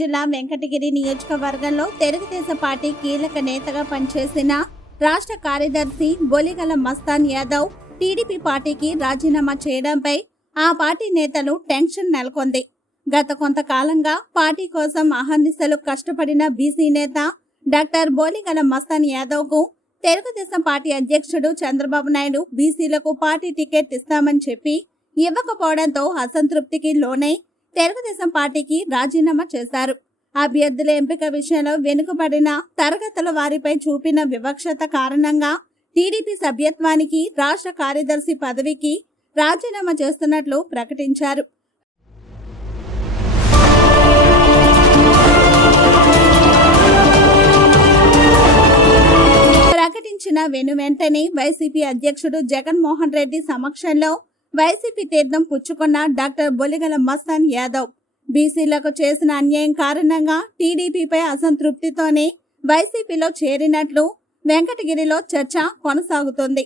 జిల్లా వెంకటగిరి నియోజకవర్గంలో తెలుగుదేశం పార్టీ కీలక నేతగా పనిచేసిన రాష్ట్ర కార్యదర్శి బొలిగల మస్తాన్ యాదవ్ టీడీపీ పార్టీకి రాజీనామా చేయడంపై ఆ పార్టీ నేతలు టెన్షన్ నెలకొంది. గత కొంతకాలంగా పార్టీ కోసం అహర్నిశలు కష్టపడిన బీసీ నేత డాక్టర్ బొలిగల మస్తాన్ యాదవ్ కు తెలుగుదేశం పార్టీ అధ్యక్షుడు చంద్రబాబు నాయుడు బీసీలకు పార్టీ టికెట్ ఇస్తామని చెప్పి ఇవ్వకపోవడంతో అసంతృప్తికి లోనై తెలుగుదేశం పార్టీకి రాజీనామా చేశారు. అభ్యర్థుల ఎంపిక విషయంలో వెనుకబడిన తరగతుల వారిపై చూపిన వివక్షత కారణంగా టీడీపీ సభ్యత్వానికి రాష్ట్ర కార్యదర్శి పదవికి రాజీనామా చేస్తున్నట్లు ప్రకటించారు. ప్రకటించిన వెంటనే వైసీపీ అధ్యక్షుడు జగన్మోహన్ రెడ్డి సమక్షంలో వైసీపీ తీర్థం పుచ్చుకున్న డాక్టర్ బొలిగల మస్తాన్ యాదవ్ బీసీలకు చేసిన అన్యాయం కారణంగా టీడీపీపై అసంతృప్తితోనే వైసీపీలో చేరినట్లు వెంకటగిరిలో చర్చ కొనసాగుతోంది.